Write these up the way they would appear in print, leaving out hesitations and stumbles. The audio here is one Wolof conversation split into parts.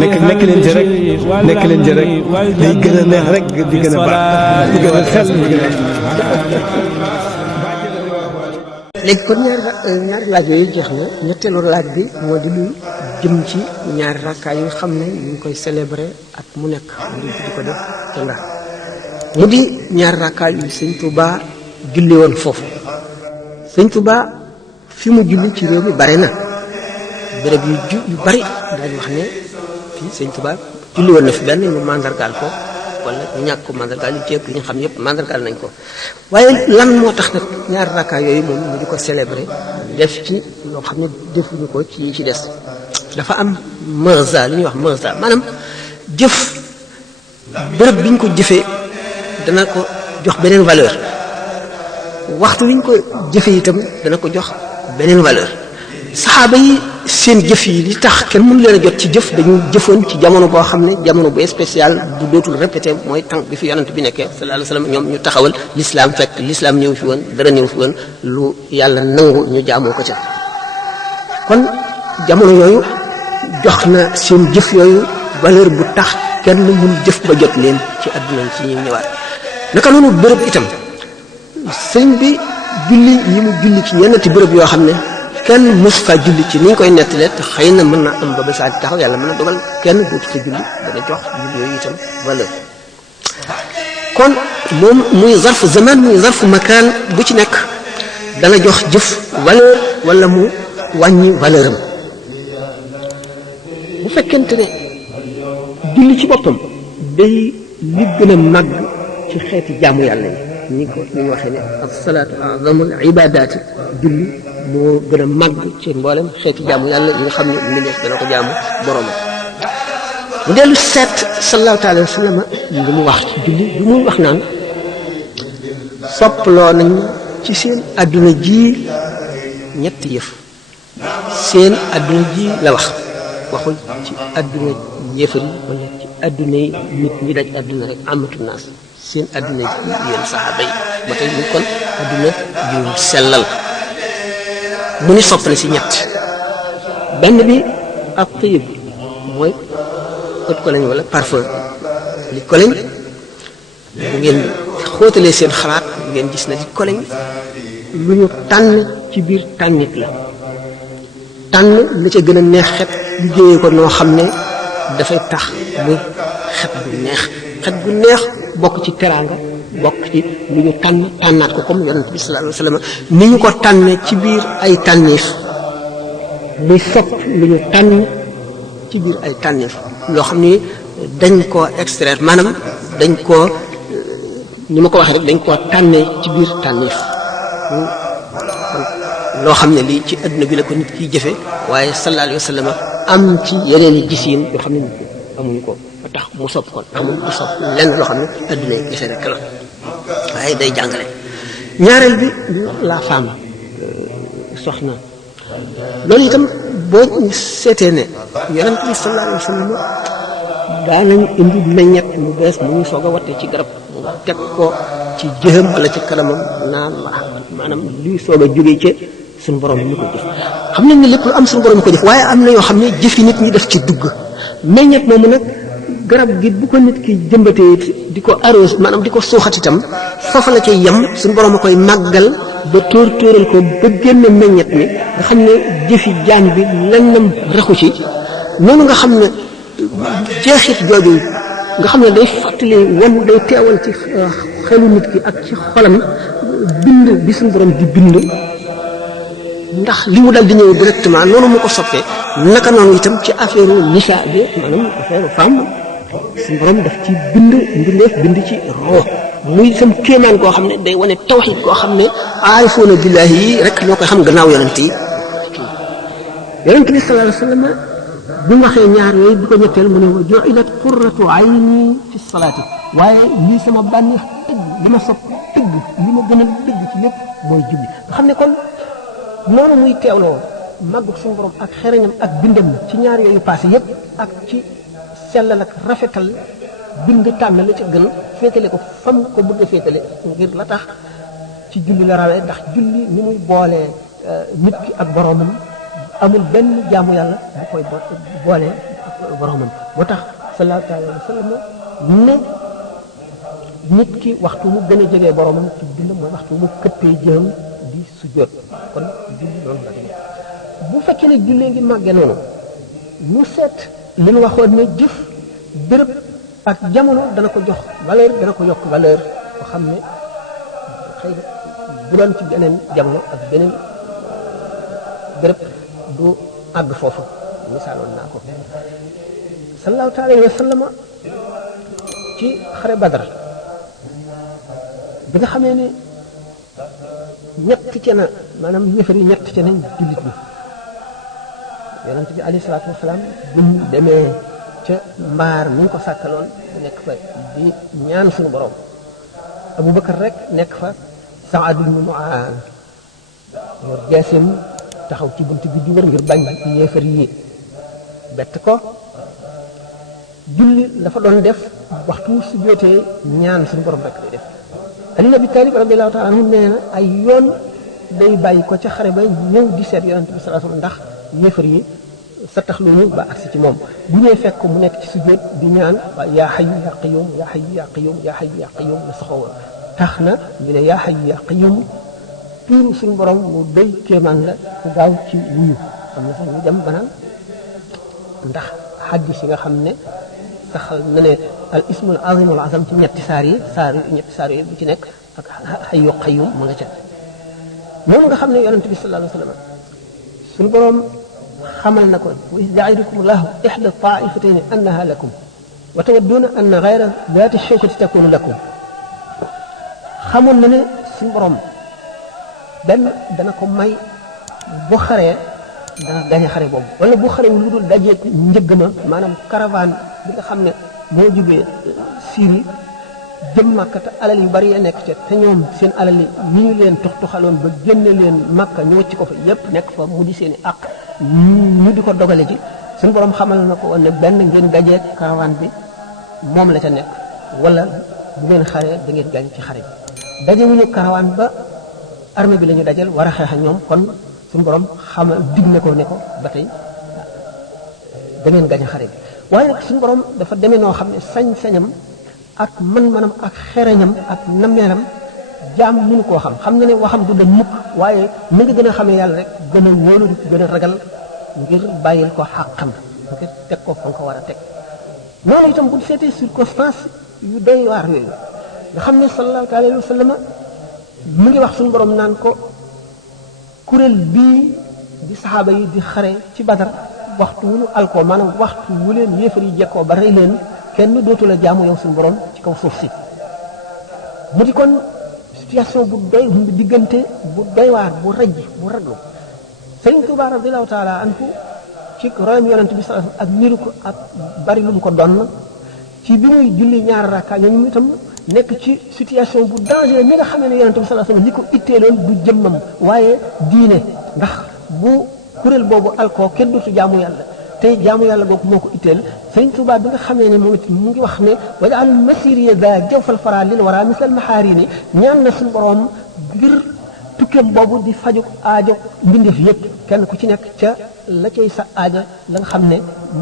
nekk leen ci rek day gën a neex rek di gën a baax di gën a xel di gën a léegi kon ñaari laaj yooyu jeex na ñetteelu laaj bi moo di lu jëm ci ñaari rakkaay yi nga xam ne ñu ngi koy célébrer at mu nekk di ko def te ndax mu di ñaari rakkaay yu sëñ Touba julli woon foofu sëñ Touba fi mu julli ci réew mi bare na béréb yu bari daañu wax ne fii sëñ Touba julli woon na fi benn ñu mandargaal ko wala ñu ñàkk ko mandargaal yu ci ëpp ñu xam yëpp mandargaal nañ ko waaye lan moo tax nag ñaari rakkaa yooyu moom mu di ko célébrer def ci loo xam ne defuñu ko ci ci des dafa am marza li ñuy wax marza maanaam jëf béréb bi ñu ko jëfee dana ko jox beneen valeur waxtu wi ñu ko jëfee itam dana ko jox beneen valeur saxaaba yi seen jëf yi li tax kenn mënu leen a jot ci jëf dañu jëfoon ci jamono boo xam ne jamono bu spécial bu dootul répété mooy tànk bi fi yonent bi nekkee sallallahu alayhi wasallam ñoom ñu taxawal l'islam fekk l'islam ñëw fi woon dara ñëw fi woon lu yàlla nangu ñu jaamoo ko ca kon jamono yooyu jox na seen jëf yooyu valeur bu tax kenn mënu jëf ba jot leen ci àdduna ci ñu ñëwaat naka noonu bërëb itam sëñ bi julli yi mu julli ci yenn bërëb yoo xam ne kenn mos fa julli ci ni ñu koy nettalee te xëy na mën na am ba saa di taxaw yàlla mën na dogal kenn dootu fa julli dana jox julli yooyu itam valeur kon moom muy zarfu zaman muy zarfu makaan bu ci nekk dana jox jëf valeur wala mu wàññi valeur am bu fekkente ne julli ci boppam day li gën a màgg ci xeeti jaamu yàlla yi ni ko ni ñu waxee ne as-salaatu a'zamul ibaadaati julli moo gën a màgg ci mboolem xeeti jaamu yàlla yi nga xam ne mbindeef dana ko jaamu borom mu dellu seet sallallahu alayhi wa sallam li mu wax ci julli bi muy wax naan soppaloo nañ ci seen adduna ji ñetti yëf seen adduna ji la wax waxul ci adduna yéefar yi wala ci adduna yi nit ñi daj adduna rek amatu naas seen adduna ji yéen saxaaba yi ba tey ñu kon adduna ju sellal mu ni soppale si ñett benn bi ak tëyëb mooy ët ko lañ wala parfum li ko lañ bu ngeen xóotalee seen xalaat bu ngeen gis na li ko lañ lu ñu tànn ci biir tànnit la tànn la ca gën a neex xet liggéeyee ko noo xam ne dafay tax muy xet gu neex bokk ci teraanga bokk ci lu ñu tànnaat ko comme yonent bi sallallahu alayhi wasallam ni ñu ko tànne ci biir ay tànneef muy sopp lu ñu tànn ci biir ay tànneef loo xam ni dañ koo extraire maanaam dañ koo ni ma ko waxee rek dañ koo tànnee ci biir tànneef loo xam ne lii ci adduna bi la ko nit kiy jëfe waaye sallallahu alayhi wasallam am ci yeneen i gisiin yoo xam ne nit ki amuñu ko ba tax mu sopp kon amul du sopp lenn loo xam ne adduna yi gise rek la waaye day jàngale ñaareel bi la femme soxna loolu itam boo seetee ne yonent bi sallallahu alayhi wasallam daanañu indi meññet mu bees mu ñu soog a wattee ci garab nga teg ko ci jëxam wala ci kanamam naan maanaam luy soog a jógee ca suñu borom ñu ko jëf xam nañ ne lépp lu am suñu borom ñu ko jëf waaye am na yoo xam ne jëfi nit ñi def ci dugg meññet moomu nag garab gi bu ko nit ki jëmbatee di ko arrosé maanaam di ko suuxat itam foofa la cay yem suñu borom a koy màggal ba tóoral ko ba génne meññet mi nga xam ne jëfi jaan bi lennam raxu ci noonu nga xam ne jeexit jooju nga xam ne day fàttali wan day teewal ci xelu nit ki ak ci xolam bind bi suñu borom di bind ndax li mu dal di ñëw directement noonu mu ko soppee naka noonu itam ci affaire nisa bi maanaam affaire femme suñu borom daf ci bind mbindeef bind ci roo muy itam kéemaan koo xam ne day wane tawxiid koo xam ne aarifoona billaahi yi rek ñoo koy xam gannaaw yonent yi yonent bi sallallahu alayhi wa sallam bi mu waxee ñaar yooyu bi ko ñetteel mu ne wa ju'ilat qurratu ayni fi salaati waaye lii sama bànneex dëgg li ma sopp dëgg li ma gën a dëgg ci lépp mooy julli nga xam ne kon noonu muy teewloo màggug suñu borom ak xereñam ak bindam ci ñaar yooyu passé yépp ak ci sellal ak rafetal bind tànn la ca gën féetale ko fam ko bëgg a féetale ngir la tax ci julli la rawee ndax julli ni muy boolee nit ki ak boromam amul benn jaamu yàlla bu koy boole ak boromam moo tax sallallahu alayhi wa sallam ne nit ki waxtu mu gën a jege boromam ci dundam mooy waxtu mu këppee jëm di sujjóot kon julli noonu la demee bu fekkee ne jullee ngi màggee noonu ñu seet li ñu waxoon ne jëf béréb ak jamono dana ko jox valeur dana ko yokk valeur boo xam ne xëy na bu doon ci beneen jamono ak beneen béréb du àgg foofu misaaloon naa ko sallallahu taala alayhi wa sallam ci xare Badar bi nga xamee ne ñett ci na maanaam yëfar yi ñett ci nañ jullit ñi yonent bi alayhi salaatu wasalaam bi mu demee ca mbaar mi ngi ko sàkkaloon bu nekk fa di ñaan suñu borom Abubakar rek nekk fa Saad ibn Muaaz yor jeesim taxaw ci bunt bi di wër ngir bañ yéefar yi bett ko julli dafa doon def waxtu su jootee ñaan suñu borom rek lay def Ali ibn Abi Talib radiyallahu ta'ala anhu nee na ay yoon day bàyyi ko ca xare ba ñëw di seet yonent bi sallallahu alayhi wasallam ndax yéefar yi sa tax loolu ba agsi ci moom bu ñëwee fekk mu nekk ci sujjóot di ñaan yaa hayyu yaa qayyum yaa hayyu yaa qayyum yaa hayyu yaa qayyum la saxoo tax na ñu ne yaa hayyu yaa qayyum tuuru suñu borom mu doy kéemaan la ku gaaw ci wuyu am na sax ñu dem banaan ndax xaddis yi nga xam ne saxal na ne al ismul azim wal azam ci ñetti saar yi bu ci nekk ak hayyu qayyum mu nga ca noonu nga xam ne yonent bi sallallahu alayhi wa sallam suñu borom xamal na ko wa iz ya'idukum Allahu ihda ta'ifatayni annaha lakum wa tawadduna anna ghayra dhati shawkati takunu lakum xamoon na ne suñu borom benn dana ko may bu xaree dana gañe xare boobu wala bu xaree lu dul dajeeg njëgg ma maanaam caravane bi nga xam ne moo jógee Syrie jëm Makka te alal yu bari ya nekk ca te ñoom seen alal yi ñu ngi leen tuxtuxaloon ba génne leen Makka ñu wacc ko fa yépp nekk fa mu di seen i àq ñu di ko dogale ci suñu borom xamal na ko woon ne benn ngeen dajeeg caravane bi moom la ca nekk wala bu ngeen xaree da ngeen gañ ci xare bi dajewuñu caravane ba armée bi la ñu dajal war a xeex ak ñoom kon suñu borom xamal dig na ko ne ko ba tey da ngeen gañ xare bi waaye nag suñu borom dafa demee noo xam ne sañ-sañam ak man-manam ak xereñam ak nammeeram jaam mënu koo xam na ne waxam du dem mukk waaye na nga gën a xamee yàlla rek gën a wóolu gën a ragal ngir bàyyil ko xàqam ngir teg ko fa nga ko war a teg noonu itam bu seetee circonstance yu doy waar yooyu nga xam ne sallallahu alayhi wa sallam mu ngi wax suñu borom naan ko kuréel bii di saxaaba yi di xare ci Badar waxtu wu nu alkoo maanaam waxtu wu leen yéefar yi jekkoo ba rey leen kenn dootu la jaamu yow suñu borom ci kaw suuf si mu di kon situation bu doy diggante bu doy waar bu rëj bu raglu Sëriñ Tuubaa radiyallahu taala anhu ci royam yonent bi sallallahu alayhi wasallam ak niru ko ak bari lu mu ko donn ci bi muy julli ñaar rakka ñooñu itam nekk ci situation bu danger ni nga xamee ne yonent bi sallallahu alayhi wasallam li ko itteeloon du jëmmam waaye diine ndax bu kuréel boobu alkoo kenn dootu jaamu yàlla te jaamu yàlla googu moo ko itteel Sëriñ Tuubaa bi nga xamee ne moom it mu ngi wax ne waj'al masiriya za jawfal fara lil wara misal maxaarini ñaan na suñu borom ngir tukkeem boobu di faju aajo mbindeef yëpp kenn ku ci nekk ca la cay sa aajo la nga xam ne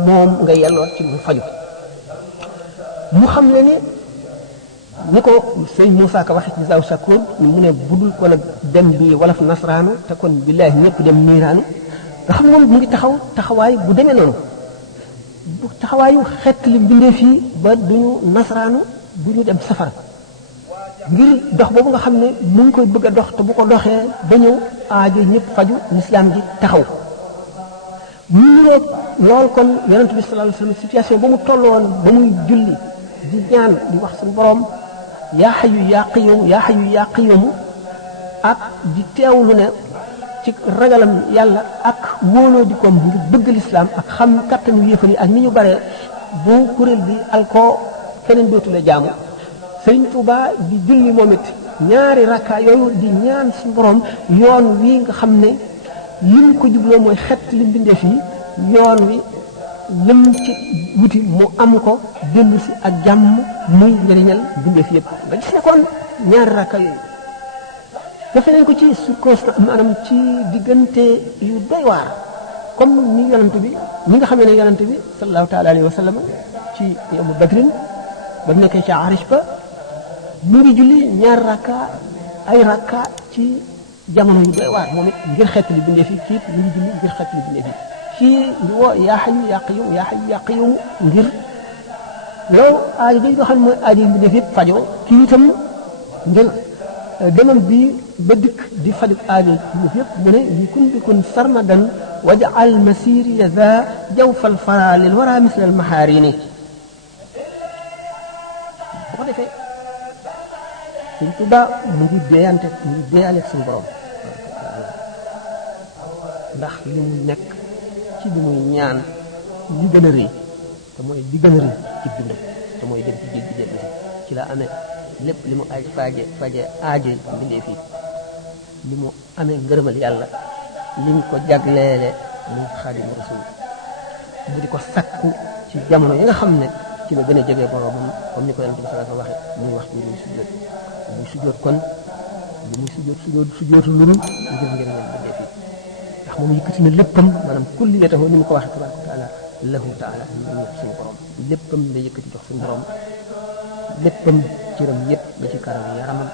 moom nga yelloo ci mu faju mu xam ne ni ko sëñ Moussa Ka waxee ci Zaw Sakoor mu ne budul ko nag dem bi wolof nasraanu te kon billaahi ñëpp dem niiraanu nga xam ne moom mu ngi taxaw taxawaay bu demee noonu bu taxawaayu xeet li mbindeef yi ba duñu nasraanu duñu dem safara ngir dox boobu nga xam ne mu ngi koy bëgg a dox te bu ko doxee ba ñëw aajo ñëpp faju lislaam ji taxaw mu niroog lool kon yonent bi sallallahu alayhi wasallam situation ba mu tolloon ba muy julli di ñaan di wax suñu borom yaa hayyu yaa qayyum yaa hayyu yaa qayyum ak di teewlu ne ci ragalam yàlla ak wóoloo di koom ngir bëgg lislaam ak xam kattanu yéefar yi ak ni ñu bare bu kuréel bi alkoo keneen dootu la jaamu Sëriñ Tuubaa di julli moom it ñaari rakka yooyu di ñaan suñu borom yoon wi nga xam ne lim ko jubloo mooy xet li mbindeef yi yoon wi lim ci wuti mu am ko dellu si ak jàmm muy njëriñal mbindeef yëpp nga gis ne kon ñaari rakka yooyu dafa nañ ko ci circonstance maanaam ci diggante yu doy waar comme ni yonent bi ni nga xamee ne yonent bi sallallahu taala alayhi wa sallam ci yawmu badrin ba mu nekkee ca arish ba mu ngi julli ñaar rakka ay rakka ci jamono yu doy waar moom it ngir xeetali bindee fi ci ñu ngi julli ngir xeetali bindee fi fii ngi woo yaa hayyu yaa qayyum yaa hayyu yaa qayyum ngir loolu aajo jooju nga xam ne mooy aajo yi bindee fi yëpp fajoo kii itam ngeen demam bi ba dikk di faju aajo yi yëpp mu ne li kun bi kun sarmadan waj'al masiri za jawfal fara lil wara misla al maharini bu ko defee Sëñ Tuubaa mu ngi deeyanteeg suñu borom ndax li mu nekk ci li muy ñaan li gën a rëy te mooy li gën a rëy ci dundam te mooy dem ci géej gi dellu si ci la amee lépp li mu aaj faje aajo yi mbindee fii li mu amee ngërëmal yàlla liñ ko jagleele muy Xaadimu Rasuul bu di ko sakku ci jamono yi nga xam ne ci la gën a jege boromam comme ni ko Yonent bi sallallahu alayhi wa sallam waxe muy wax bi muy sujjóot kon li muy sujjóotu lunu ngir ngeen bindee fii ndax moom yëkkati na léppam maanaam kulliyatahu ni mu ko waxee tabaraka wa taala lahu taala ñu suñu borom léppam la yëkkati jox suñu borom léppam cëram yëpp ba ci karam yaramam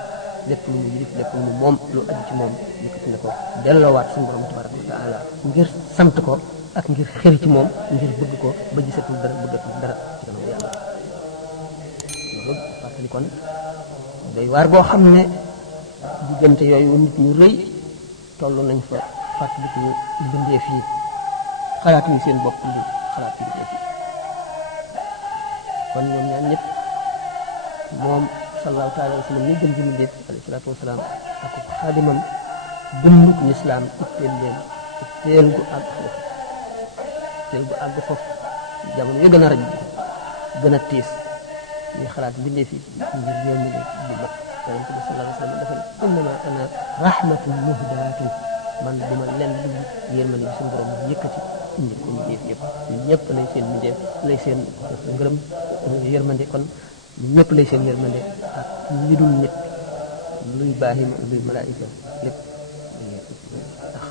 lépp lu mu yilif lépp lu mu moom lu aju ci moom yëkkati na ko delloowaat suñu borom tabaraka wa taala ngir sant ko ak ngir xel ci moom ngir bëgg ko ba gisatul dara bëggatul dara ci kanam yàlla loolu fàttali kon day waar boo xam ne diggante yooyu nit ñu rëy toll nañ fa fàttaliku bindee fii xalaatuñu seen bopp li xalaat bindee fii kon ñoom ñaan ñëpp moom sallallahu taala wa sallam ni gën ji bindee alayhi salaatu wasalaam ak xaadimam dënnuk lislaam itteel leen itteel gu àgg foofu jamono yu gën a raj gën a tiis ñuy xalaat bindee fii ngir réew mi di mat yonent bi sallallahu alayhi wa sallam dafa ne innama ana rahmatun muhdaatun man duma leen dugg yërmande bi suñu borom yëkkati indi ko mbindeef yëpp ñëpp lay seen mbindeef lay seen ngërëm yërmande kon ñëpp lay seen yërmande ak li dul nit luy baahima luy malaayika lépp ndax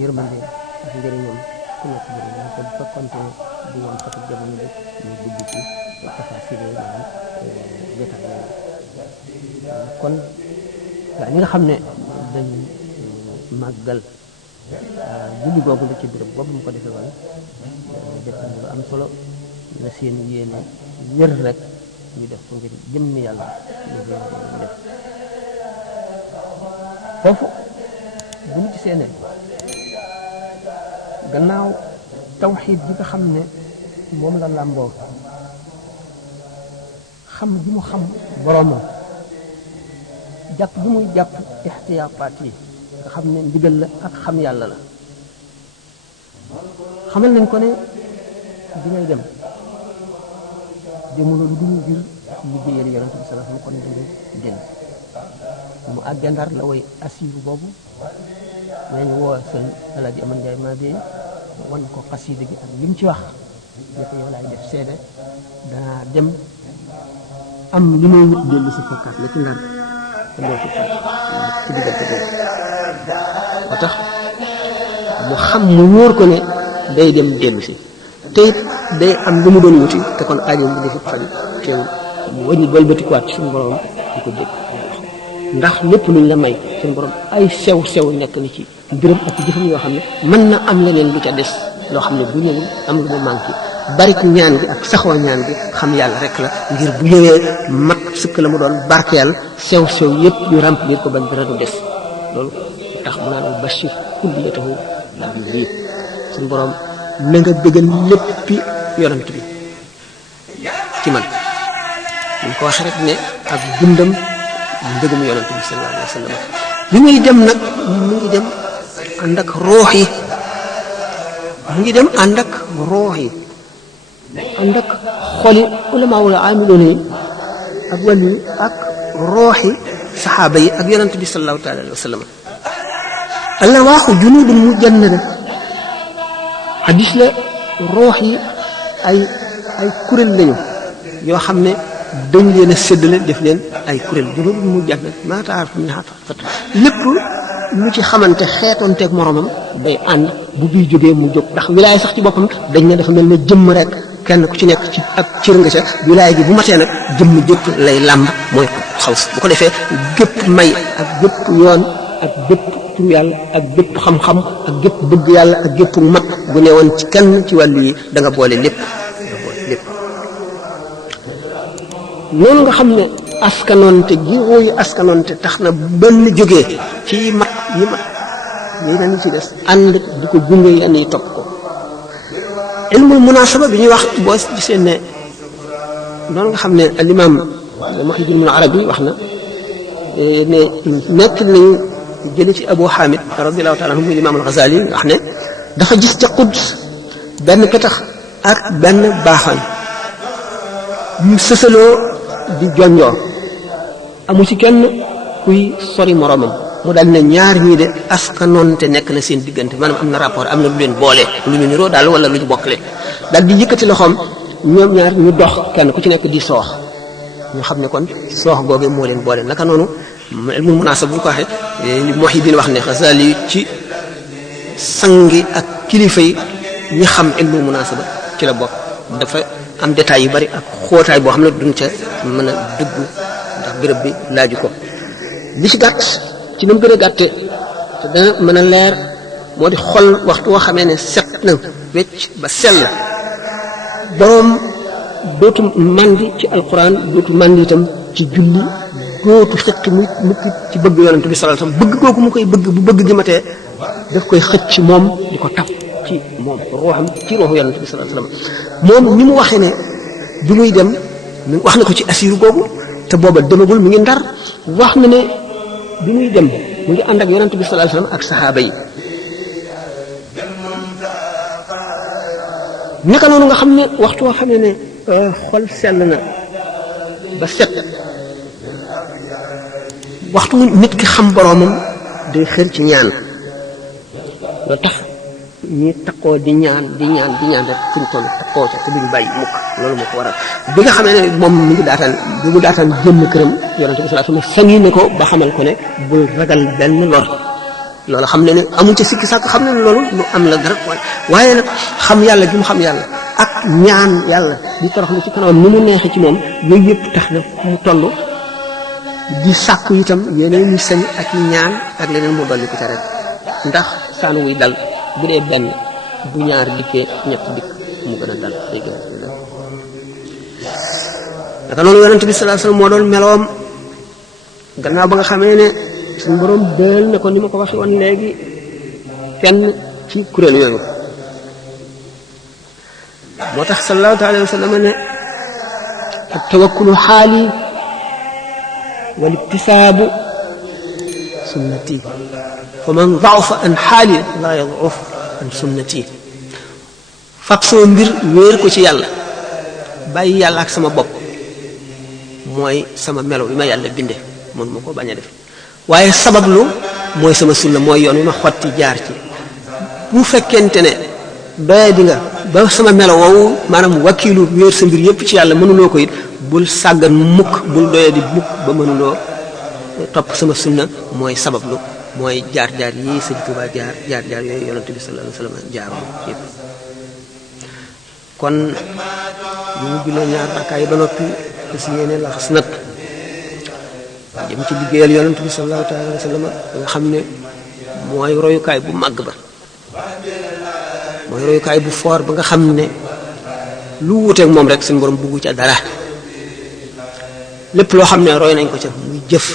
yërmande ak njëriñam ku nekk jëriñam te bu fekkonte di woon fatu jamono bi ñu dugg ci tafaasir yi maanaam jotaay kon waaw ñi nga xam ne dañ màggal julli googu la ci béréb boobu mu ko defee woon def lu am solo la seen yéene wér rek ñu def ko ngir jëmmi yàlla ñu def foofu bu ñu ci seenee gannaaw tawxiid ji nga xam ne moom la làmboo xam ji mu xam boroomam jàpp ji muy jàpp ixtiyaapaat yi nga xam ne ndigal la ak xam yàlla la xamal nañ ko ne bi ngay dem demuloo lu dul ngir liggéeyal yonent bi sallallahu alayhi wa sallam kon danga dellu mu àggee Ndar la woy asiiru boobu nañ woo sëñ Alaaji Aman Njaay maa bee wan ko xasiida gi ak li mu ci wax ne ko yow laay def seede danaa dem am li may wut dellu si fekkaat la ci Ndar te doo ci fekk ci diggante boobu moo tax mu xam mu wóor ko ne day dem dellu si te it day am lu mu doon wuti te kon aajo bi dafa faj teewul mu wëññi balbatikuwaat ci suñu borom di ko dégg ndax lépp luñ la may suñu borom ay sew nekk ni ci mbiram ak jëfam yoo xam ne mën na am leneen lu ca des loo xam ne bu ñëwul am lu mu manqué bariku ñaan gi ak saxoo ñaan gi xam yàlla rek la ngir bu ñëwee mat sëkk la mu doon barkeel sew yëpp ñu remplir ko bañ dara du des loolu tax mu naan bashir kulliyatahu nabi bi suñu borom na nga bëggal léppi yonent bi ci man ñu ko wax rek ne ak dundam ndëgum yonent bi sallallahu alayhi wa sallam bi muy dem nag mu ngi dem ànd ak roox yi mu ngi dem ànd ak roox yi ànd ak xoli ulamaawul aamiloon yi ak wàllu ak rooxi saxaaba yi ak yonent bi sallallahu taala alayhi wa sallam alawaaxu junudun mujannada hadis la roox yi ay kuréel lañu yoo xam ne dañ leen a séddale def leen ay kuréel junudun mujannada maa taaraf min xaafat lépp lu ci xamante xeetonteeg moromam day ànd bu bii jógee mu jóg ndax wilaaya sax ci boppam dañ ne dafa mel ne jëmm rek kenn ku ci nekk ci ab cër nga ca wilaaya gi bu matee nag jëmm jëpp lay làmb mooy xaws bu ko defee gépp may ak gépp yoon ak gépp tur yàlla ak gépp xam-xam ak gépp bëgg yàlla ak gépp mat bu ne woon ci kenn ci wàllu yi da nga boole lépp noonu nga xam ne askanoonte gi wooyu askanoonte tax na benn jógee ci mat yi mat yeneen yi ci des ànd di ko gunge yenn yi topp ko ilmul munasaba bi ñuy wax boo gisee ne noonu nga xam ne al imam Muhyiddin Ibn Arabi wax na ne nekk nañu jële ci Abu Hamid radiyallahu taala anhu muy imam al Ghazali wax ne dafa gis ca Quds benn petax ak benn baaxoñ yu sësaloo di jonjoo amu ci kenn kuy sori moromam mu daal ne ñaar ñii de askanoonte nekk na seen diggante maanaam am na rapport am na lu leen boole lu ñu niroo daal wala lu ñu bokkale daal di yëkkati loxoom ñoom ñaar ñu dox kenn ku ci nekk di soox ñu xam ne kon soox googu moo leen boole naka noonu ilmul munaasaba bu ñu ko waxee Muhyiddin wax ne Ghazali ci sangi ak kilifa yi ñi xam ilmul munaasaba ci la bokk dafa am détails yu bari ak xóotaay boo xam ne duñ ca mën a dugg ndax béréb bi laaju ko li ci gàtt ci na mu gën a gàtte te dana mën a leer moo di xol waxtu woo xamee ne set na wecc ba sell boroom dootu mandi ci alquran dootu mandi itam ci julli dootu xëcc mukk ci bëgg yonent bi sallallahu alayhi wasallam bëgg googu mu koy bëgg bu bëgg gi matee daf koy xëcc moom di ko tab ci moom ruuxam ci ruuxu yonent bi sallallahu alayhi wasallam moom ni mu waxee ne bi muy dem wax na ko ci asiru googu te booba demagul mi ngi ndar wax na ne bi muy dem mu ngi ànd ak yonent bi sallallahu alayhi wasallam ak saxaaba yi naka noonu nga xam ne waxtu woo xam ne xol sell na ba set waxtu nit ki xam boroomam day xër ci ñaan loolu tax ñi takkoo di ñaan rek fuñ toll takkoo ca te duñ bàyyi mukk loolu moo ko waral bi nga xamee ne moom mi ngi daataan génn këram yonente bi sallallahu alayhi wasallam sangi ne ko ba xamal ko ne bul ragal benn lor loolu xam ne amul ca sikki sàkk xam ne loolu lu am la dara waaye nag xam yàlla gi mu xam yàlla ak ñaan yàlla di toroxlu ci kanamam ni mu neexee ci moom yooyu yëpp tax na fu mu toll di sàkku itam yeneen ñi sañ ak ñaan ak leneen mu dolli ko ca rek ndax saanu wuy dal bu dee benn bu ñaar dikkee ñett dikk mu gën a dal day gën a dal naka noonu yonente bi sallallahu alayhi wasallam moo doon meloom gannaaw ba nga xamee ne suñu borom dël na ko ni ma ko waxee woon léegi kenn ci kuréel yooyu moo tax sallallahu alayhi wasallam ne ak tawakkulu xaali wal iktisaabu sunnati fa man da'afa an xaali la yad'uf an sunnati fab sama mbir wéer ko ci yàlla bàyyi yàlla ak sama bopp mooy sama melo bi ma yàlla binde mën ma ko bañ a def waaye sabablu mooy sama sunna mooy yoon wi ma xotti jaar ci bu fekkente ne doye di nga ba sama melo woowu maanaam wakiilu wéer sa mbir yépp ci yàlla mënuloo ko it bul sàggan mukk bul doye di mukk ba mënuloo topp sama sunna mooy sabablu mooy jaar-jaar yi Sëñ Tuubaa jaar-jaar yooyu yonent bi sallallahu alayhi wasallam jaaroon yépp kon ñu mu julee ñaar rakkaay ba noppi si yéene laxas nag jëm ci liggéeyal yonent bi sallallahu alayhi wasallam nga xam ne mooy royukaay bu màgg ba mooy royukaay bu foor ba nga xam ne lu wuteeg moom rek suñu borom buggu ca dara lépp loo xam ne roy nañ ko ca muy jëf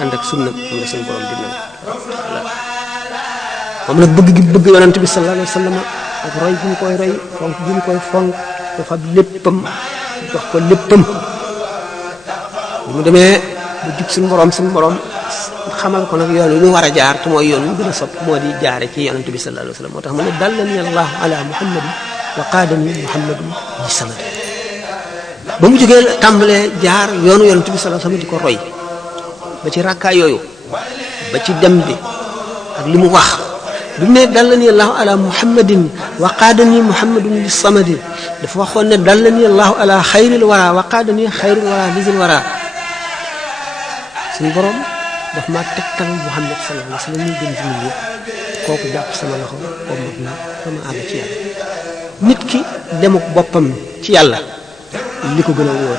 ànd ak sunna moom la suñu borom di nangu moom nag bëgg gi bëgg yonent bi sallallahu alayhi wasallam ak roy gi ñu koy roy fonk gi ñu koy fonk dafa léppam jox ko léppam bu mu demee bu jub suñu borom xamal ko nag yoon wi mu war a jaar te mooy yoon wi gën a sopp moo di jaare ci yonent bi sallallahu alayhi wasallam moo tax mu ne dallani allahu ala muhammadin wa qaadani muhammadun li samad ba mu jógee tàmbalee jaar yoonu yonent bi sallallahu alayhi wasallam di ko roy ba ci rakkaay yooyu ba ci dem bi ak li mu wax bi mu ne dallani allahu ala muhammadin wa qaadani muhammadun li samadi dafa waxoon ne dallani allahu ala xayril wara wa qaadani xayril wara lisil wara suñu borom daf maa tegtal Muhammad sallallahu alayhi wa sallam muy gën ci nit ñi kooku jàpp sama loxo boobu mat na sama àgg ci yàlla nit ki demuk boppam ci yàlla li ko gën a wóor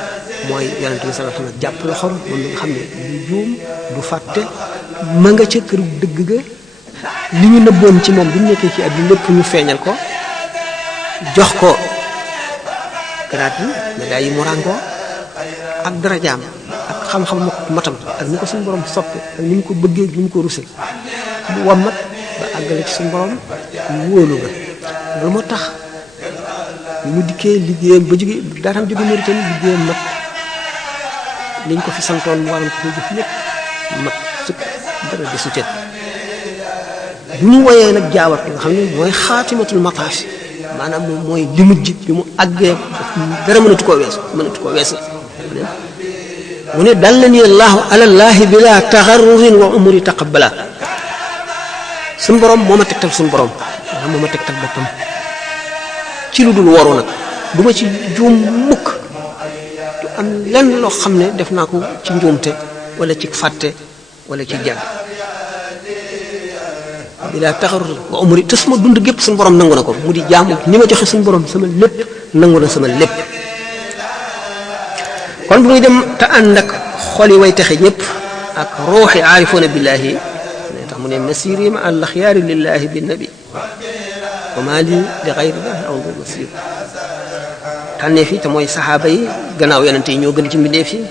mooy yonent bi sallallahu alayhi wa sallam jàpp loxoom moom mi nga xam ne du juum du fàtte ma nga ca këru dëgg ga li ñu nëbboon ci moom bi ñu nekkee ci àdduna lépp ñu feeñal ko jox ko garaat yi médailles yi mu ràngoo ak darajaam ak xam-xam matam ak ni ko suñu borom soppe ak ni mu ko bëggee ni mu ko rusal bu wammat ba àggale ci suñu borom wóolu ga loolu moo tax mu dikkee liggéeyam ba jóge daatam jóge Mauritanie liggéeyam mat liñ ko fi santoon mu waroon ko jëf lépp mat sëkk dara desu ca bu ñu woyee nag jaawat nga xam ne mooy xaatimatul mataaf maanaam moom mooy li mujj bi mu àggee dara mënatu koo weesu mu ne dal na ni allahu alallaahi bila taxarrurin wa umri taqabbala suñ borom moo ma tegtal suñ borom waaw moo ma tegtal boppam ci lu dul waru nag du ma ci juum mukk du am lenn loo xam ne def naa ko ci njuumte wala ci fàtte wala ci jàng bila taxarrur wa umri te suma dund gépp suñ borom nangu na ko mu di jaamu ni ma joxe suñ borom sama lépp nangu na sama lépp kon bu muy dem te ànd ak xol yi way texe ñëpp ak ruuxi aarifoona billaahi ne tax mu ne masiri ma al axyaari lillahi bi nabi wa maa li li xayrillahi aw bi masir tànnee fi te mooy saxaaba yi gannaaw yonente yi ñoo gën ci mbindeef yi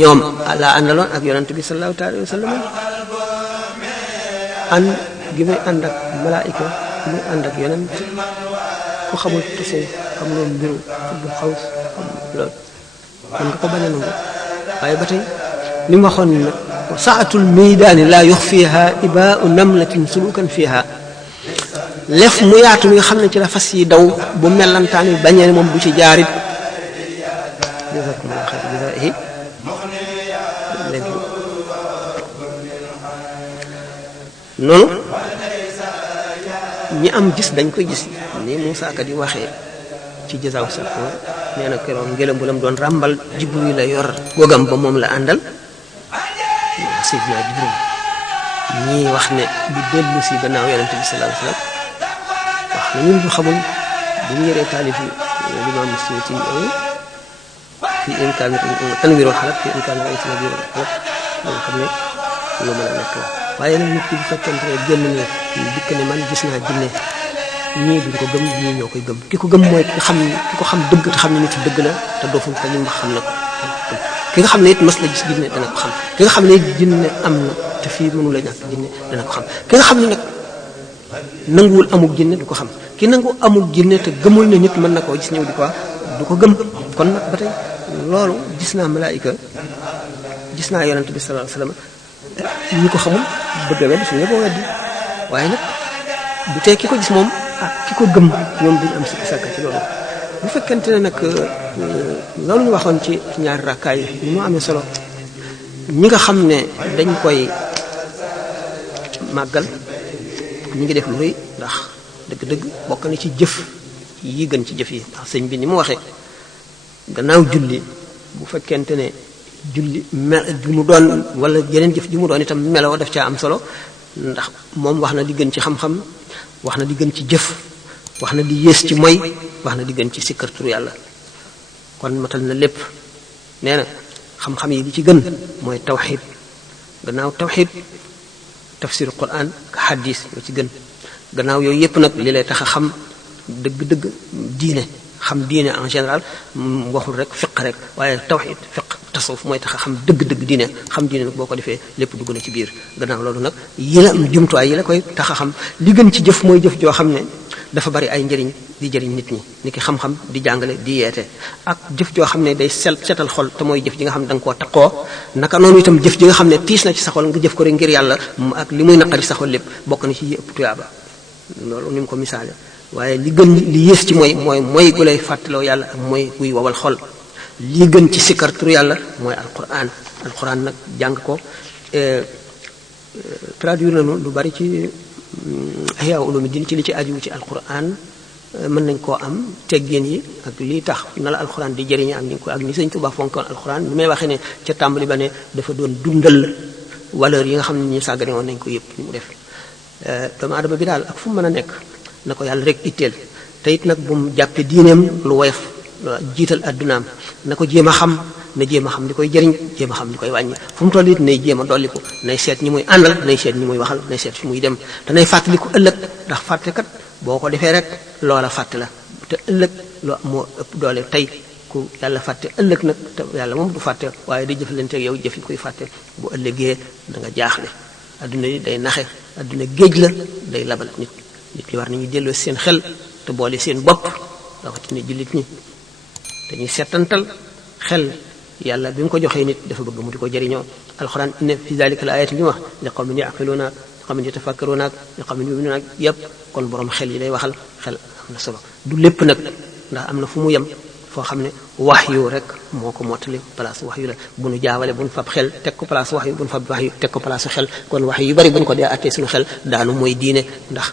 ñoom laa àndaloon ak yonente bi sallallahu alayhi wa sallam ànd gi may ànd ak malaayika muy ànd ak yonent ku xamul tasawuf xam loolu mbiru fudd xaws xam loolu mën nga ko bañ a nangu waaye ba tey li mu waxoon nag saatul meydaani laa yox fiiha ibaau namlatin sulukan fiiha lef mu yaatu mi nga xam ne ci la fas yi daw bu mellantaan yi bañee moom du ci jaarit jazakumullahu xayr jazaahi léegi noonu ñi am gis dañ koy gis ni Muusaa Ka di waxee ci jazaaw sakoor nee na keroog ngelaw bu lam doon ràmbal Jibril la yor gogam ba moom la àndal Seydina Jibril ñii wax ne bu dellu si gannaaw yonente bi sallallahu alayhi wasallam wax na ñun ñu xamul bu ñu yëree taalifi limaam Suyuti yooyu fi imkaan tanwiirul xalaq fi imkaan tanwiirul xalaq nga xam ne lu mën a nekk la waaye nag nit ki bu fekkente ne génn ne dikk ne man gis naa jinne ñii duñ ko gëm ñii ñoo koy gëm ki ko gëm mooy ki ko xam dëgg te xam ne nit dëgg la te doful te li mu xam na ko ki nga xam ne it mas la gis jinne dana ko xam ki nga xam ne it jinne am na te fii mënu la ñàkk jinne dana ko xam ki nga xam ne nag nanguwul amul jinne du ko xam ki nangu amul jinne te gëmul ne nit mën na koo gis ñëw di ko du ko gëm kon nag ba tey loolu gis naa malaayika gis naa yonent bi sallallahu alayhi wasallam ñi ko xamul bëgg a wedd suñu ko weddi waaye nag bu tee ki ko gis moom ki ko gëm ñoom duñu am sikki sàkka ci loolu bu fekkente ne nag loolu ñu waxoon ci ñaari rakkaay yi mu amee solo ñi nga xam ne dañ koy màggal ñi ngi def lu rëy ndax dëgg-dëgg bokk na ci jëf yi gën ci jëf yi ndax sëñ bi ni mu waxee gannaaw julli bu fekkente ne julli ju mu doon wala yeneen jëf ju mu doon itam meloo daf caa am solo ndax moom wax na li gën ci xam-xam wax na li gën ci jëf wax na li yées ci moy wax na li gën ci sikkar turu yàlla kon matal na lépp nee na xam-xam yi li ci gën mooy tawxid gannaaw tawxid tafsir quran ka xadis yoo ci gën gannaaw yooyu yépp nag li lay tax a xam dëgg-dëgg diine xam diine en général waxul rek fiq rek waaye tawxid fiq tasawuf mooy tax a xam dëgg-dëgg diine xam diine nag boo ko defee lépp dugg na ci biir gannaaw loolu nag yi la jumtuwaay yi la koy tax a xam li gën ci jëf mooy jëf joo xam ne dafa bari ay njëriñ di jëriñ nit ñi ni ki xam-xam di jàngale di yeete ak jëf joo xam ne day setal xol te mooy jëf ji nga xam ne da nga koo taqoo naka noonu itam jëf ji nga xam ne tiis na ci sa xol nga jëf ko rek ngir yàlla ak li muy naqari sa xol lépp bokk na ci yi ëpp tuyaaba loolu ni mu ko misaale waaye li gën li yées ci mooy gu lay fàttaloo yàlla ak mooy guy wowal xol li gën ci sikkar turu yàlla mooy alquran nag jàng ko traduire nañu lu bari ci Ihya Ulumuddin ci li ci aju ci alquran mën nañ koo am teggin yi ak lii tax na la alquran di jëriñe ak ni Sëñ Tuubaa fonkoon alquran ni may waxee ne ca tàmbali ba ne dafa doon dundal valeur yi nga xam ne ñu sàggane woon nañ ko yëpp ñu mu def doomu adama bi daal ak fu mu mën a nekk na ko yàlla rek itteel te it nag bu mu jàppe diineem lu woyof jiital addunaam na ko jéem a xam na jéem a xam li koy jëriñ jéem a xam li koy wàññi fu mu toll it nay jéem a dolliku nay seet ñi muy àndal nay seet ñi muy waxal nay seet fi muy dem te nay fàttaliku ëllëg ndax fàtte kat boo ko defee rek loola fàtte la te ëllëg loo moo ëpp doole tey ku yàlla fàtte ëllëg nag te yàlla moom du fàtte waaye day jëflante ak yow jëf yi koy fàtte bu ëllëgee da nga jaaxle adduna yi day naxe adduna géej la day labal nit ñi war nañu delloo seen xel te boole seen bopp rawatina jullit ñi dañuy settantal xel yàlla bi mu ko joxee nit dafa bëgg mu di ko jëriñoo alxuraan inna fi zalika la ayatin li mu wax li qawmin yaqiluuna li qawmin yatafakkaruuna li qawmin yuminuuna ak yëpp kon borom xel yi lay waxal xel am na solo du lépp nag ndax am na fu mu yem foo xam ne wax yu rek moo ko mottali place wax yu la bu nu jaawale bu nu fab xel teg ko place wax yu bu nu fab wax yu teg ko place xel kon wax yu bari bu ñu ko dee attee suñu xel daanu mooy diine ndax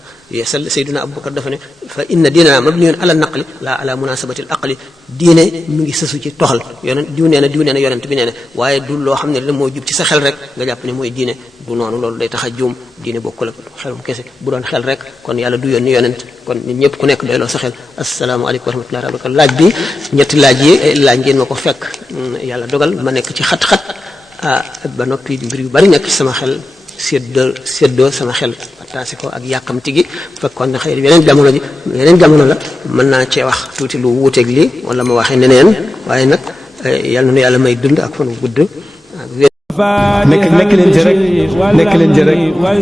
Seydina Abubakar dafa ne fa inna diinana mabniyun ala naqli la ala munasabati al aqli diine mi ngi sësu ci toxal yonent diw nee na yonent bi nee na waaye du loo xam ne la moo jub ci sa xel rek nga jàpp ne mooy diine du noonu loolu day tax a juum diine bokkul ak xelum kese bu doon xel rek kon yàlla du yónni yonent kon nit ñëpp ku nekk doyloo sa xel asalaamaaleykum wa rahmatullahi wa barakatuh laaj bi ñetti laaj yi laaj ngeen ma ko fekk yàlla dogal ma nekk ci xat-xat ba noppi mbir yu bari nekk ci sama xel séddoo sama xel partaase ko ak yàkkamti gi fekkoon na xëy yeneen jamono la mën naa cee wax tuuti lu wuuteeg lii wala ma waxee neneen waaye nag yal na nu yàlla may dund ak fan wu gudd ak nekk leen ci rek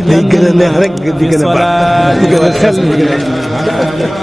day gën a neex rek di gën a baax di gën a xel di gën a